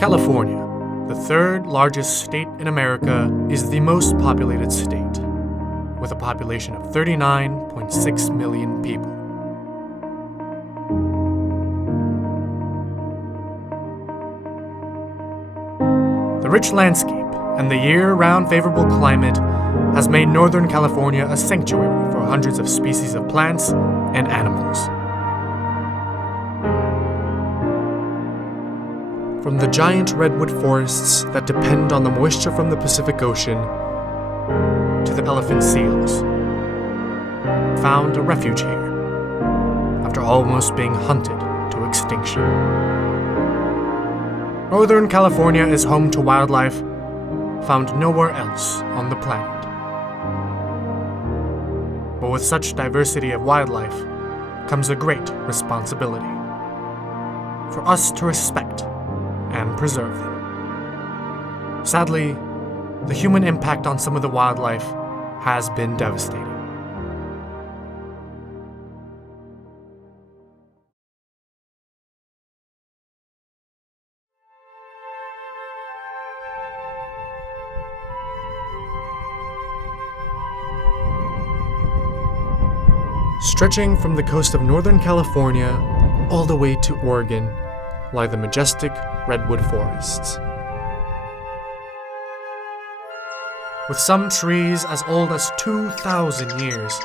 California, the third largest state in America, is the most populated state, with a population of 39.6 million people. The rich landscape and the year-round favorable climate has made Northern California a sanctuary for hundreds of species of plants and animals. From the giant redwood forests that depend on the moisture from the Pacific Ocean to the elephant seals, found a refuge here after almost being hunted to extinction. Northern California is home to wildlife found nowhere else on the planet. But with such diversity of wildlife comes a great responsibility for us to respect and preserve them. Sadly, the human impact on some of the wildlife has been devastating. Stretching from the coast of Northern California all the way to Oregon lie the majestic Redwood Forests. With some trees as old as 2,000 years,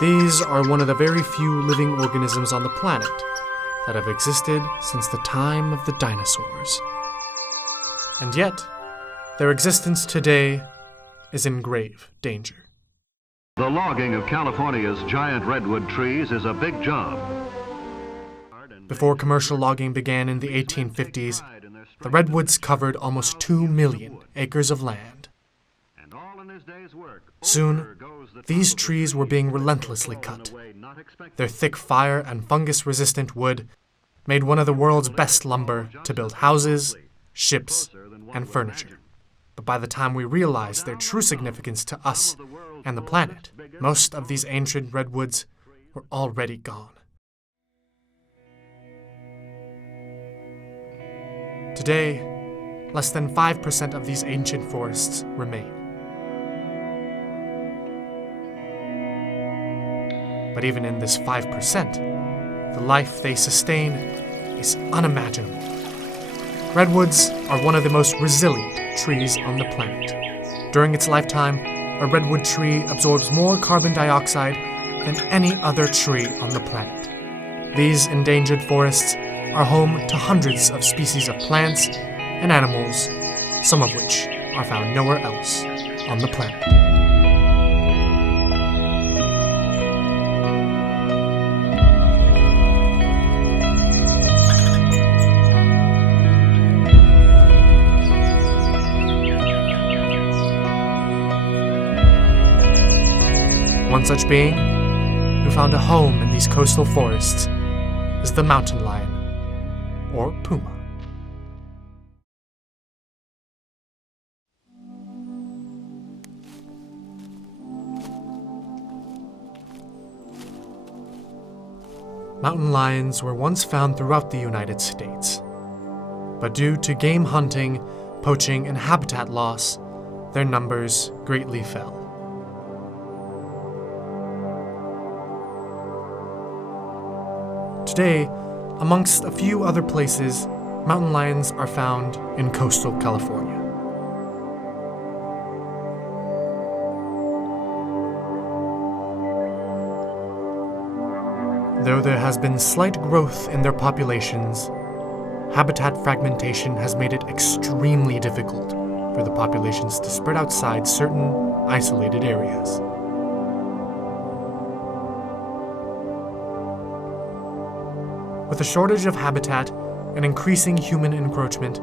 these are one of the very few living organisms on the planet that have existed since the time of the dinosaurs. And yet, their existence today is in grave danger. The logging of California's giant redwood trees is a big job. Before commercial logging began in the 1850s, the redwoods covered almost 2 million acres of land. Soon, these trees were being relentlessly cut. Their thick fire and fungus-resistant wood made one of the world's best lumber to build houses, ships, and furniture. But by the time we realized their true significance to us and the planet, most of these ancient redwoods were already gone. Today, less than 5% of these ancient forests remain. But even in this 5%, the life they sustain is unimaginable. Redwoods are one of the most resilient trees on the planet. During its lifetime, a redwood tree absorbs more carbon dioxide than any other tree on the planet. These endangered forests are home to hundreds of species of plants and animals, some of which are found nowhere else on the planet. One such being who found a home in these coastal forests is the mountain lion, or puma. Mountain lions were once found throughout the United States, but due to game hunting, poaching, and habitat loss, their numbers greatly fell. Today, amongst a few other places, mountain lions are found in coastal California. Though there has been slight growth in their populations, habitat fragmentation has made it extremely difficult for the populations to spread outside certain isolated areas. With a shortage of habitat and increasing human encroachment,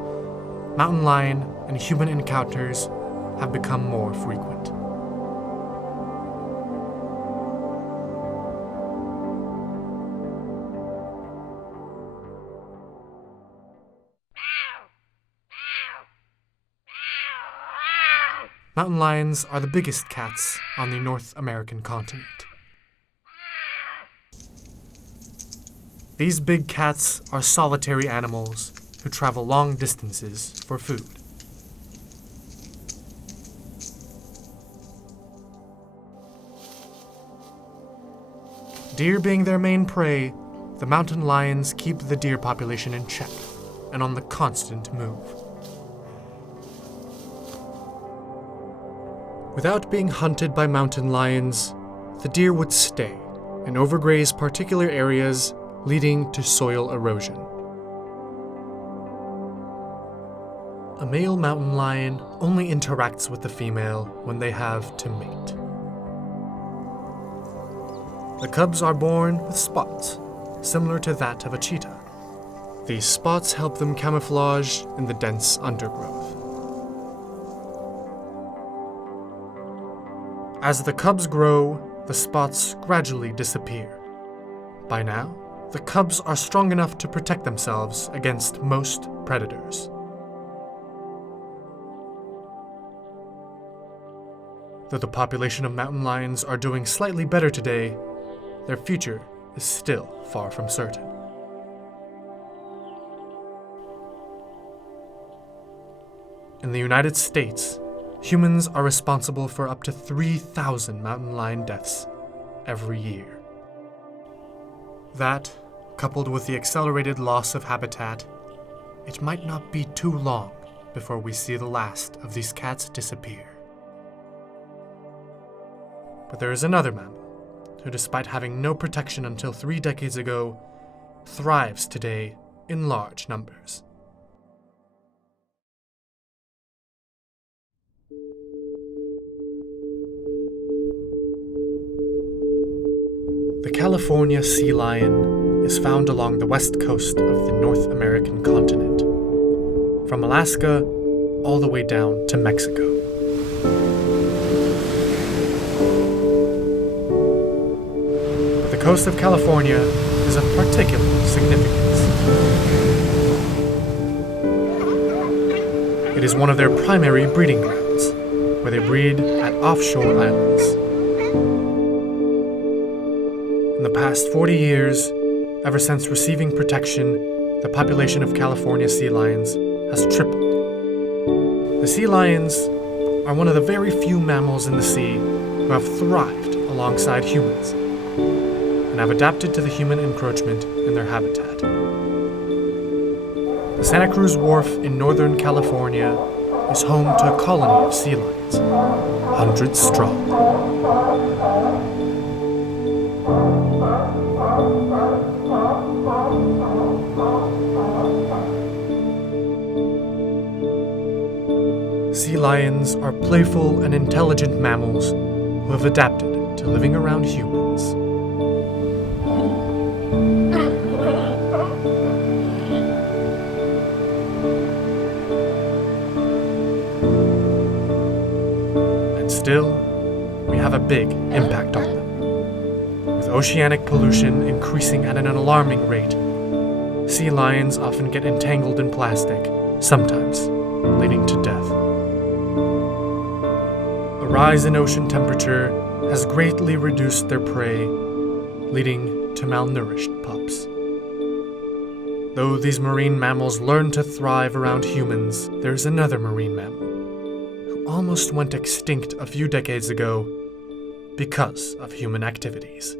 mountain lion and human encounters have become more frequent. Mountain lions are the biggest cats on the North American continent. These big cats are solitary animals who travel long distances for food. Deer being their main prey, the mountain lions keep the deer population in check and on the constant move. Without being hunted by mountain lions, the deer would stay and overgraze particular areas, leading to soil erosion. A male mountain lion only interacts with the female when they have to mate. The cubs are born with spots, similar to that of a cheetah. These spots help them camouflage in the dense undergrowth. As the cubs grow, the spots gradually disappear. By now, the cubs are strong enough to protect themselves against most predators. Though the population of mountain lions are doing slightly better today, their future is still far from certain. In the United States, humans are responsible for up to 3,000 mountain lion deaths every year. That, coupled with the accelerated loss of habitat, it might not be too long before we see the last of these cats disappear. But there is another mammal who, despite having no protection until 3 decades ago, thrives today in large numbers. The California sea lion is found along the west coast of the North American continent, from Alaska all the way down to Mexico. But the coast of California is of particular significance. It is one of their primary breeding grounds, where they breed at offshore islands. In the past 40 years, ever since receiving protection, the population of California sea lions has tripled. The sea lions are one of the very few mammals in the sea who have thrived alongside humans and have adapted to the human encroachment in their habitat. The Santa Cruz Wharf in Northern California is home to a colony of sea lions, hundreds strong. Sea lions are playful and intelligent mammals who have adapted to living around humans. And still, we have a big impact on them. With oceanic pollution increasing at an alarming rate, sea lions often get entangled in plastic, sometimes leading to death. A rise in ocean temperature has greatly reduced their prey, leading to malnourished pups. Though these marine mammals learn to thrive around humans, there's another marine mammal who almost went extinct a few decades ago because of human activities.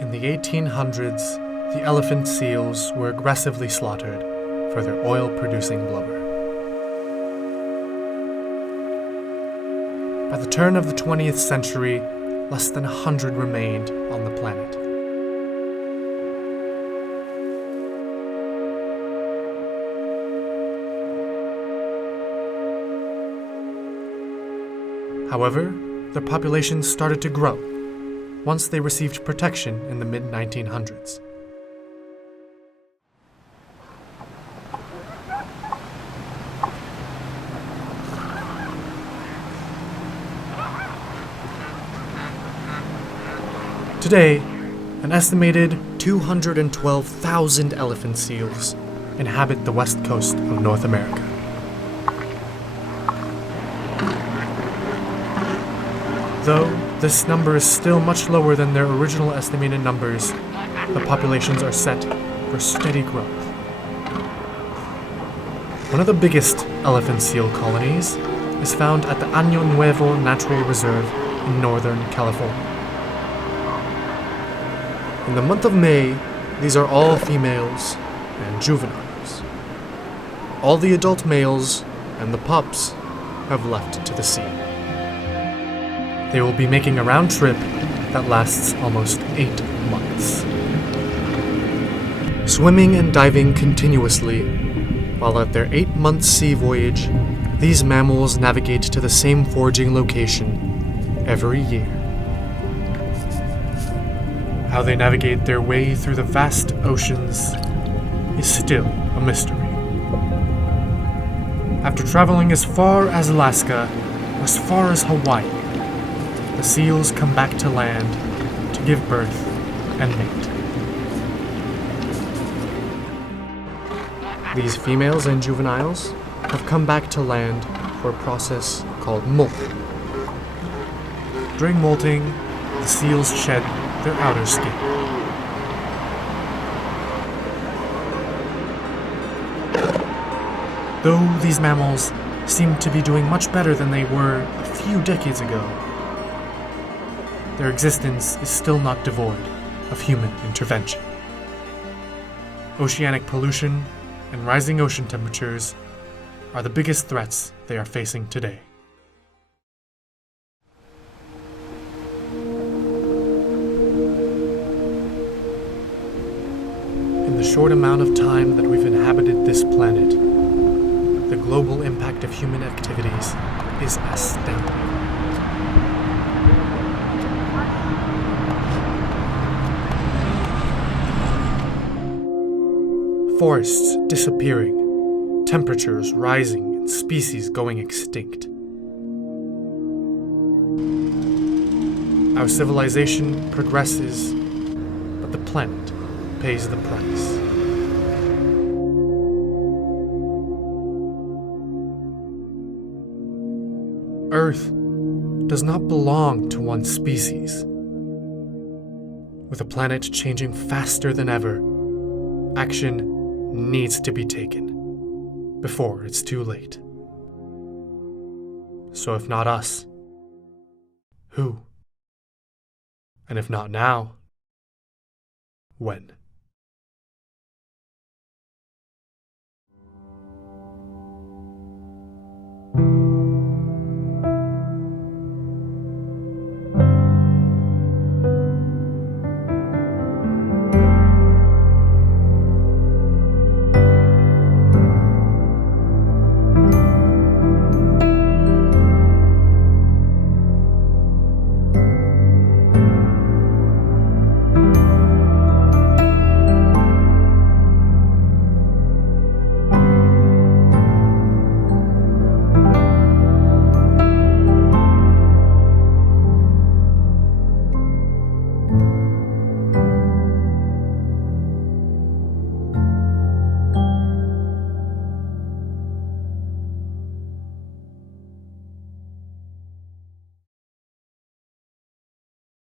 In the 1800s, the elephant seals were aggressively slaughtered for their oil-producing blubber. By the turn of the 20th century, less than 100 remained on the planet. However, their populations started to grow once they received protection in the mid-1900s. Today, an estimated 212,000 elephant seals inhabit the west coast of North America. Though this number is still much lower than their original estimated numbers, the populations are set for steady growth. One of the biggest elephant seal colonies is found at the Año Nuevo Natural Reserve in Northern California. In the month of May, these are all females and juveniles. All the adult males and the pups have left to the sea. They will be making a round trip that lasts almost 8 months. Swimming and diving continuously, while at their 8-month sea voyage, these mammals navigate to the same foraging location every year. How they navigate their way through the vast oceans is still a mystery. After traveling as far as Alaska or as far as Hawaii, the seals come back to land to give birth and mate. These females and juveniles have come back to land for a process called molting. During molting, the seals shed their outer skin. Though these mammals seem to be doing much better than they were a few decades ago, their existence is still not devoid of human intervention. Oceanic pollution and rising ocean temperatures are the biggest threats they are facing today. In the short amount of time that we've inhabited this planet, the global impact of human activities is astounding. Forests disappearing, temperatures rising, and species going extinct. Our civilization progresses, but the planet pays the price. Earth does not belong to one species. With a planet changing faster than ever, action needs to be taken before it's too late. So if not us, who? And if not now, when?